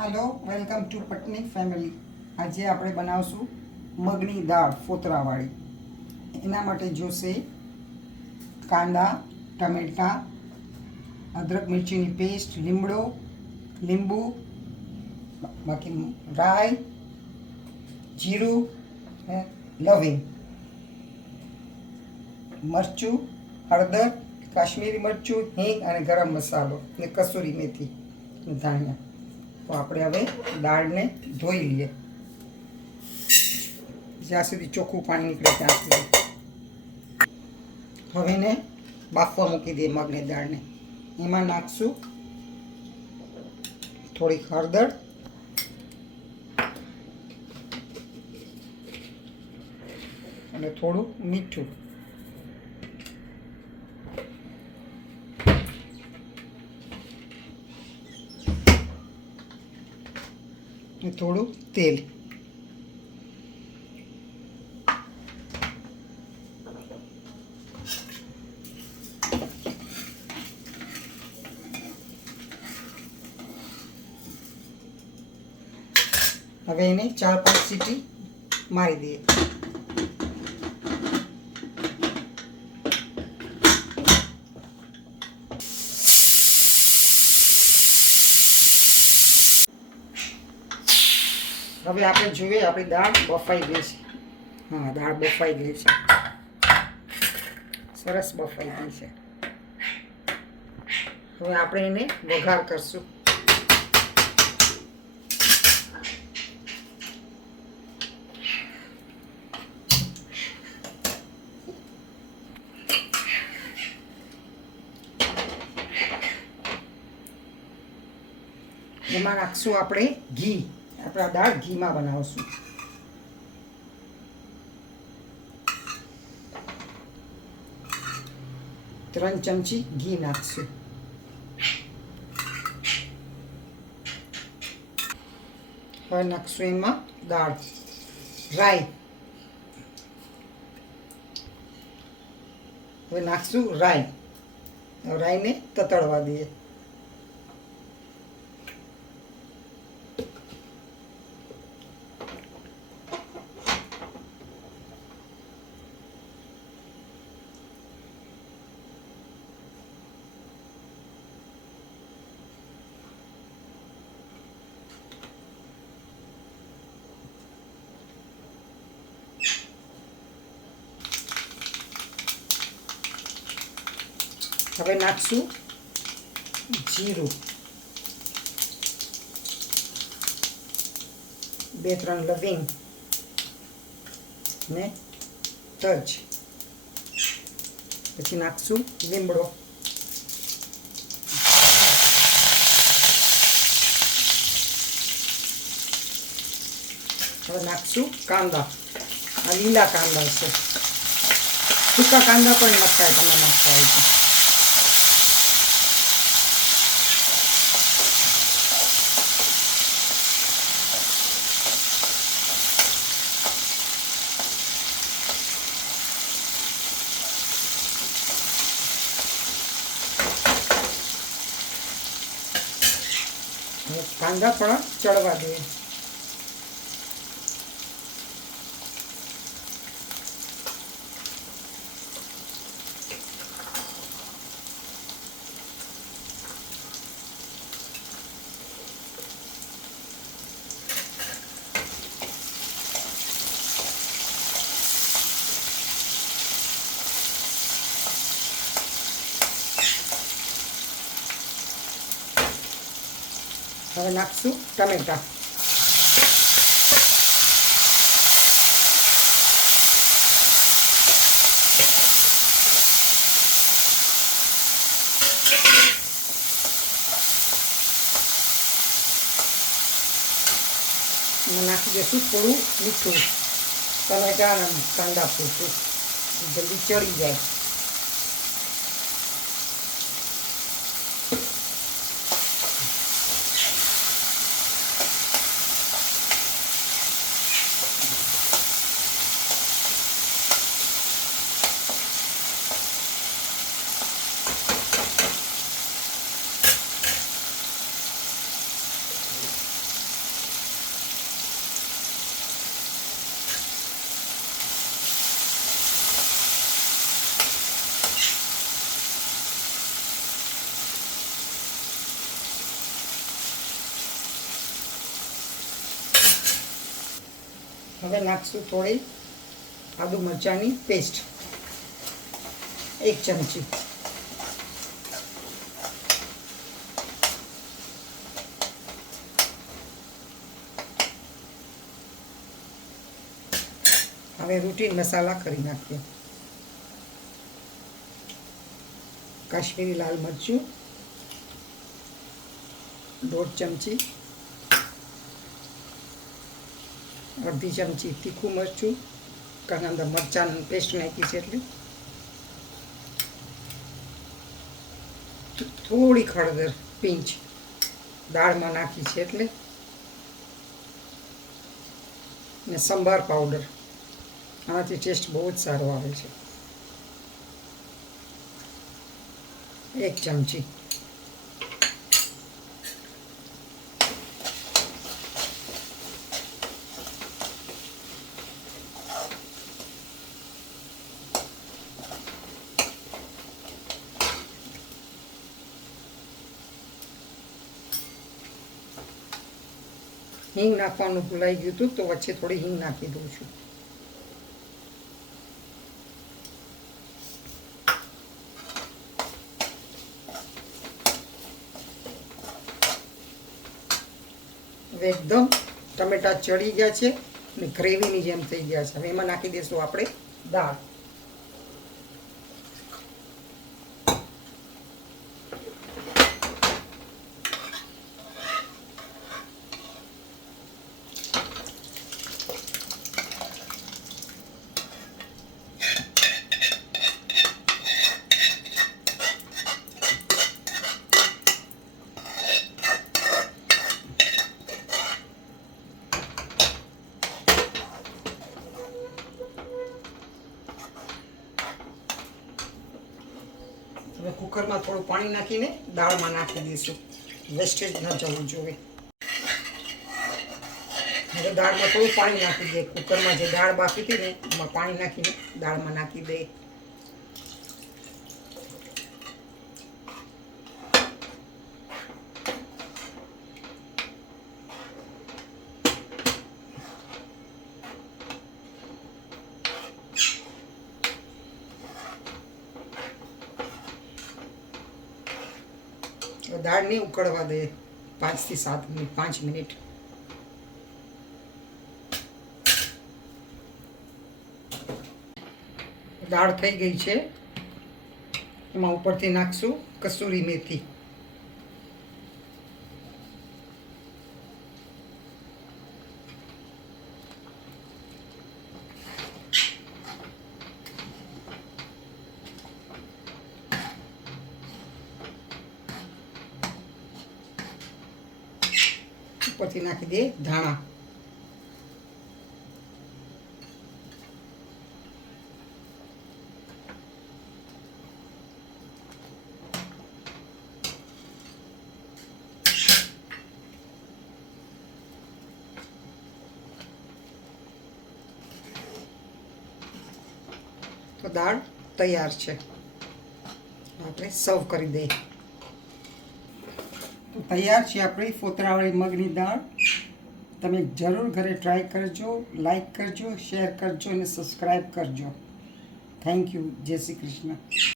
Hello welcome to Patni family. आज आप बनावशू मगनी दाळ फोतरावाड़ी। एना माटे जोशे कांदा, टमेटा, अदरक मिर्ची पेस्ट, लीमड़ो, लींबू, बाकी राई, जीरु, लविंग, मरचू, हळदर, काश्मीरी मरचू, हींग और गरम मसालो ने कसूरी मेथी, धाणिया। तो આપણે હવે દાળને ધોઈ લઈએ જ્યાં સુધી ચોખ્ખું પાણી નીકળે ત્યાં સુધી। હવે એને બાફવા મૂકી દઈએ મગની દાળને। એમાં નાખશું થોડીક હળદર અને થોડું મીઠું। थोड़ू तेल। हवे इन्हें 4-5 सीटी मारी दिए। હવે આપણે જોઈએ આપણી દાળ બફાઈ ગઈ છે। હા, દાળ બફાઈ ગઈ છે, સરસ બફાઈ ગઈ છે। હવે આપણે એને વઘાર કરશું। એમાં નાખશું આપણે ઘી। આપણે દાળ ઘીમાં બનાવશું। 3 ચમચી ઘી નાખશું। હવે નાખશું એમાં દાળ, રાઈ। હવે નાખશું રાઈ। રાઈને તતડવા દઈએ। હવે નાખશું જીરું, 2-3 લવિંગ ને તજ। પછી નાખશું લીમડો। હવે નાખશું કાંદા। આ લીલા કાંદા છે, સૂકા કાંદા પણ નખાય તમે નાખતા હોય તો। કાંદા પણ ચડવા દઈએ। હવે નાખશું ટમેટા। નાખી દઈશું થોડું મીઠું, ટમેટા અને કાંદા પૂરતું, જલ્દી ચડી જાય। હવે નાખશું થોડી આદુ મરચાંની પેસ્ટ, 1 ચમચી. હવે રૂટીન મસાલા કરી નાખીએ. કાશ્મીરી લાલ મરચું 1.5 ચમચી, અડધી ચમચી તીખું મરચું, કારણ અંદર મરચાંની પેસ્ટ નાખી છે એટલે. થોડી હળદર પિંચ, દાળમાં નાખી છે એટલે. ને સંભાર પાવડર, આનાથી ટેસ્ટ બહુ જ સારો આવે છે, 1 ચમચી. હિંગ નાખવાનું ભૂલાઈ ગયું હતું તો વચ્ચે થોડી હિંગ નાખી દઉં છું. હવે એકદમ ટમેટા ચડી ગયા છે અને ગ્રેવીની જેમ થઈ ગયા છે. હવે એમાં નાખી દઈશું આપણે દાળ. હવે કુકરમાં થોડું પાણી નાખીને દાળમાં નાખી દઈશું, વેસ્ટેજ ન જવું જોઈએ. હવે દાળમાં થોડું પાણી નાખી દઈએ. કુકરમાં જે દાળ બાકી હતી ને એમાં પાણી નાખીને દાળમાં નાખી દઈએ. દાળને ઉકળવા દે 5 થી 7 મિનિટ, 5 મિનિટ. દાળ થઈ ગઈ છે. એમાં ઉપરથી નાખશું કસૂરી મેથી. ઉપરથી નાખી દઈએ ધાણા. તો દાળ તૈયાર છે. આપણે સર્વ કરી દઈએ. તો તૈયાર છે આપણી ફોતરાવાળી મગની દાળ. તમે જરૂર ઘરે ટ્રાય કરજો, લાઈક કરજો, શેર કરજો અને સબસ્ક્રાઈબ કરજો. Thank you. જય શ્રી કૃષ્ણ.